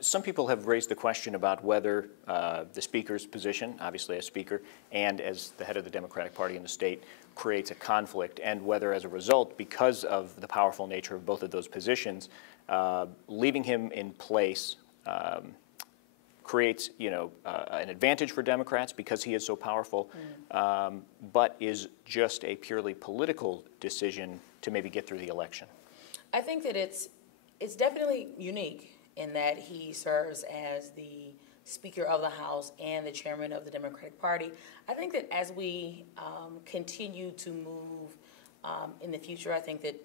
Some people have raised the question about whether the Speaker's position, obviously as Speaker, and as the head of the Democratic Party in the state, creates a conflict, and whether as a result, because of the powerful nature of both of those positions, leaving him in place creates, an advantage for Democrats because he is so powerful, but is just a purely political decision to maybe get through the election. I think that it's definitely unique in that he serves as the Speaker of the House and the Chairman of the Democratic Party. I think that as we continue to move in the future, I think that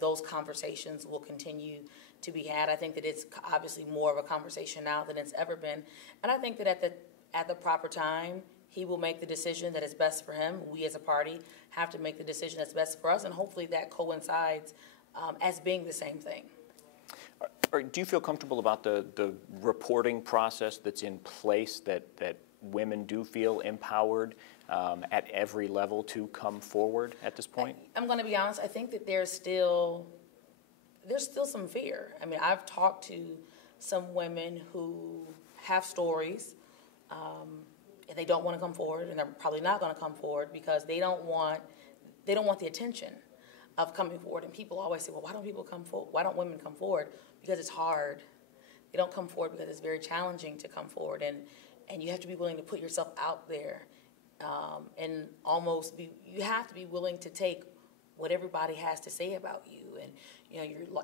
those conversations will continue to be had. I think that it's obviously more of a conversation now than it's ever been, and I think that at the proper time, he will make the decision that is best for him. We as a party have to make the decision that's best for us, and hopefully that coincides as being the same thing. Do you feel comfortable about the reporting process that's in place, that women do feel empowered at every level to come forward at this point? I'm going to be honest. I think that there's still some fear. I mean, I've talked to some women who have stories, and they don't want to come forward, and they're probably not going to come forward because they don't want the attention of coming forward. And people always say, well, why don't people come forward? Why don't women come forward? Because it's hard. They don't come forward because it's very challenging to come forward, and you have to be willing to put yourself out there, and you have to be willing to take what everybody has to say about you, and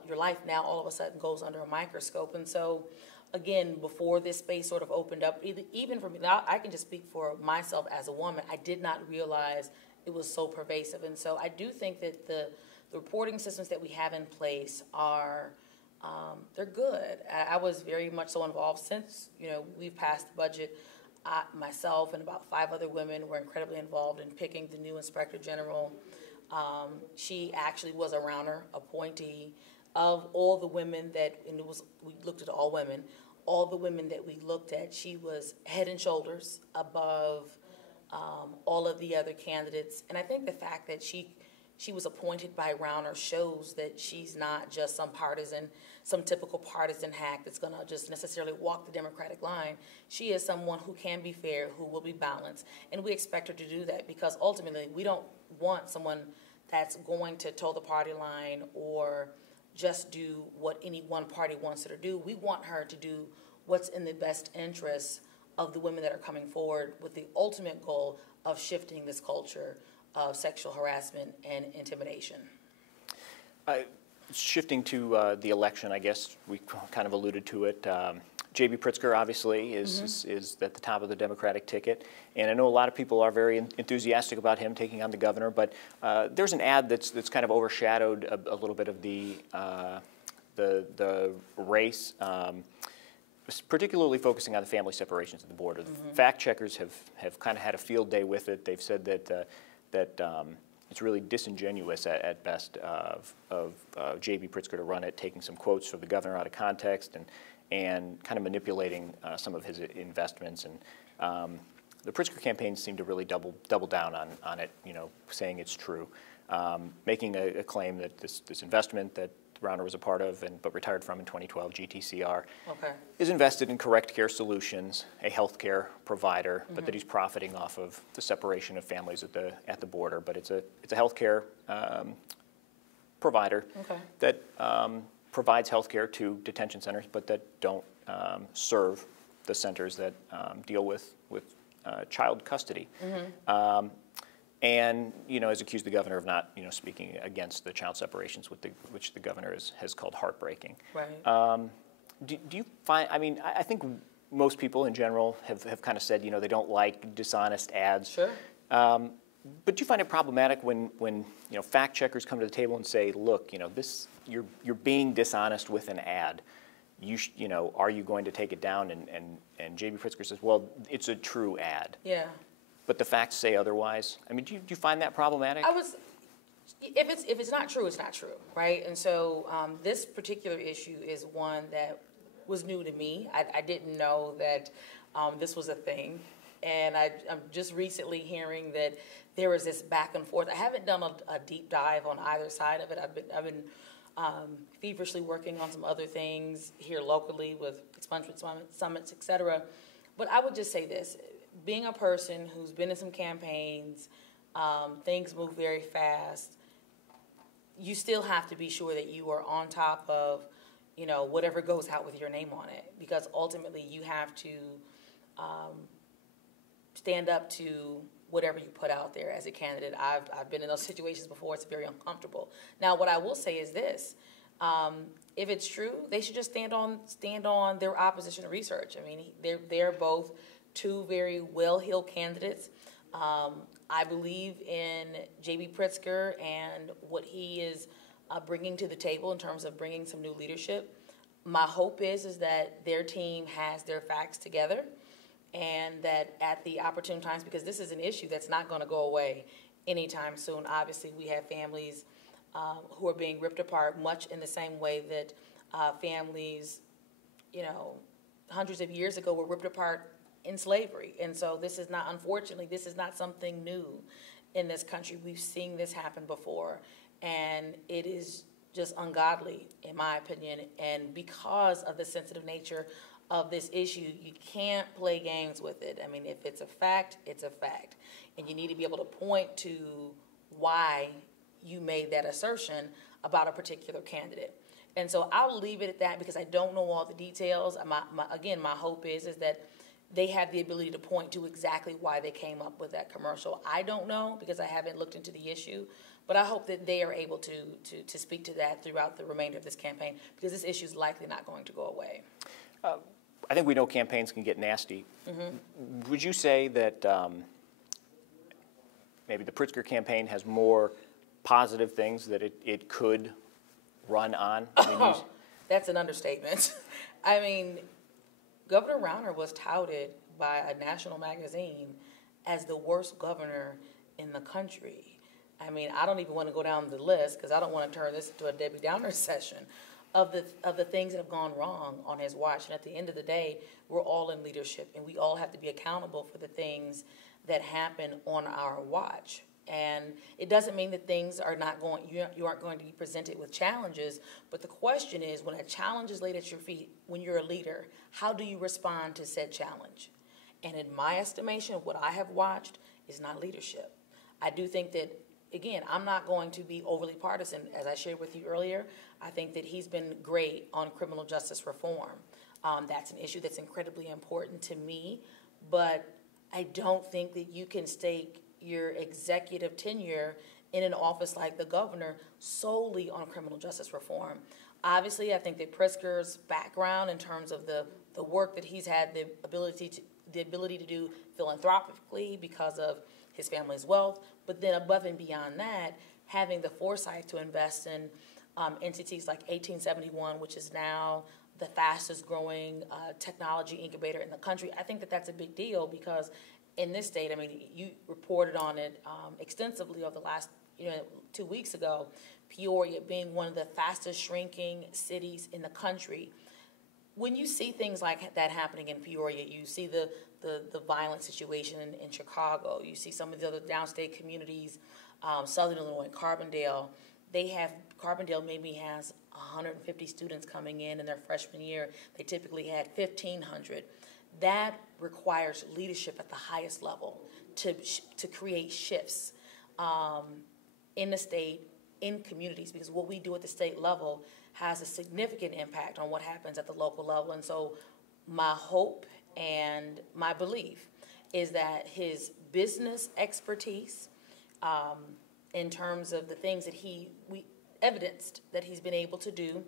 your life now all of a sudden goes under a microscope. And so, again, before this space sort of opened up, even for me, now I can just speak for myself as a woman, I did not realize it was so pervasive. And so I do think that the reporting systems that we have in place are, they're good. I was very much so involved since, we've passed the budget. Myself and about 5 other women were incredibly involved in picking the new Inspector General. She actually was a Rauner appointee. Of all the women we looked at all the women that we looked at, she was head and shoulders above all of the other candidates. And I think the fact that she was appointed by Rauner shows that she's not just some typical partisan hack that's going to just necessarily walk the Democratic line. She is someone who can be fair, who will be balanced, and we expect her to do that because ultimately we don't want someone that's going to toe the party line or just do what any one party wants her to do. We want her to do what's in the best interest of the women that are coming forward with the ultimate goal of shifting this culture of sexual harassment and intimidation. Shifting to the election, I guess we kind of alluded to it. J.B. Pritzker obviously is at the top of the Democratic ticket, and I know a lot of people are very enthusiastic about him taking on the governor. But there's an ad that's kind of overshadowed a little bit of the race, particularly focusing on the family separations at the border. The fact checkers have kind of had a field day with it. They've said that it's really disingenuous at best of J.B. Pritzker to run it, taking some quotes from the governor out of context and kind of manipulating some of his investments. And the Pritzker campaign seemed to really double down on it, saying it's true, making a claim that this investment that Rauner was a part of but retired from in 2012, GTCR, is invested in Correct Care Solutions, a health care provider, but that he's profiting off of the separation of families at the border. But it's a health care provider that provides health care to detention centers, but that don't serve the centers that deal with child custody. And has accused the governor of not speaking against the child separations, which the governor has called heartbreaking. Right. Do you find? I mean, I think most people in general have kind of said they don't like dishonest ads. Sure. But do you find it problematic when fact checkers come to the table and say, look, this you're being dishonest with an ad. Are you going to take it down? And J.B. Pritzker says, well, it's a true ad. Yeah. But the facts say otherwise. I mean, do you find that problematic? If it's not true, it's not true, right? And so this particular issue is one that was new to me. I didn't know that this was a thing, and I'm just recently hearing that there was this back and forth. I haven't done a deep dive on either side of it. I've been feverishly working on some other things here locally with expungement summits, et cetera. But I would just say this, being a person who's been in some campaigns, things move very fast, you still have to be sure that you are on top of, you know, whatever goes out with your name on it, because ultimately you have to stand up to whatever you put out there as a candidate. I've been in those situations before. It's very uncomfortable. Now, what I will say is this. If it's true, they should just stand on their opposition research. I mean, they're both two very well-heeled candidates. I believe in J.B. Pritzker and what he is bringing to the table in terms of bringing some new leadership. My hope is that their team has their facts together, and that at the opportune times, because this is an issue that's not going to go away anytime soon. Obviously, we have families who are being ripped apart much in the same way that families, you know, hundreds of years ago were ripped apart in slavery. And so this is not, unfortunately, this is not something new in this country. We've seen this happen before, and it is just ungodly, in my opinion. And because of the sensitive nature of this issue, you can't play games with it. I mean, if it's a fact, it's a fact. And you need to be able to point to why you made that assertion about a particular candidate. And so I'll leave it at that because I don't know all the details. Again, my hope is that they have the ability to point to exactly why they came up with that commercial. I don't know because I haven't looked into the issue, but I hope that they are able to speak to that throughout the remainder of this campaign, because this issue is likely not going to go away. I think we know campaigns can get nasty. Mm-hmm. Would you say that maybe the Pritzker campaign has more positive things that it could run on? That's an understatement. I mean, Governor Rauner was touted by a national magazine as the worst governor in the country. I mean, I don't even want to go down the list because I don't want to turn this into a Debbie Downer session of the things that have gone wrong on his watch. And at the end of the day, we're all in leadership, and we all have to be accountable for the things that happen on our watch. And it doesn't mean that things are not going, you aren't going to be presented with challenges, but the question is, when a challenge is laid at your feet, when you're a leader, how do you respond to said challenge? And in my estimation, what I have watched is not leadership. I do think that, again, I'm not going to be overly partisan. As I shared with you earlier, I think that he's been great on criminal justice reform. That's an issue that's incredibly important to me, but I don't think that you can stake your executive tenure in an office like the governor solely on criminal justice reform. Obviously, I think that Pritzker's background in terms of the work that he's had the ability to do philanthropically because of his family's wealth, but then above and beyond that, having the foresight to invest in entities like 1871, which is now the fastest growing technology incubator in the country. I think that that's a big deal because in this state, I mean, you reported on it extensively over the last 2 weeks ago, Peoria being one of the fastest shrinking cities in the country. When you see things like that happening in Peoria, you see the violent situation in Chicago, you see some of the other downstate communities, Southern Illinois, Carbondale. Carbondale maybe has 150 students coming in their freshman year. They typically had 1,500. That requires leadership at the highest level to create shifts in the state, in communities, because what we do at the state level has a significant impact on what happens at the local level. And so my hope and my belief is that his business expertise in terms of the things that we evidenced that he's been able to do,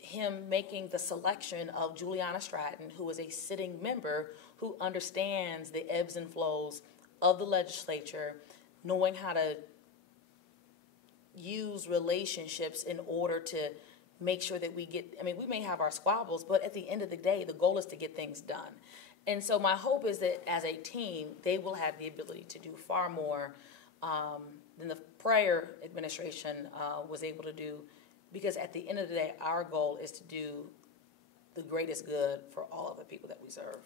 him making the selection of Juliana Stratton, who is a sitting member who understands the ebbs and flows of the legislature, knowing how to use relationships in order to make sure that we may have our squabbles, but at the end of the day, the goal is to get things done. And so my hope is that as a team, they will have the ability to do far more than the prior administration was able to do, because at the end of the day, our goal is to do the greatest good for all of the people that we serve.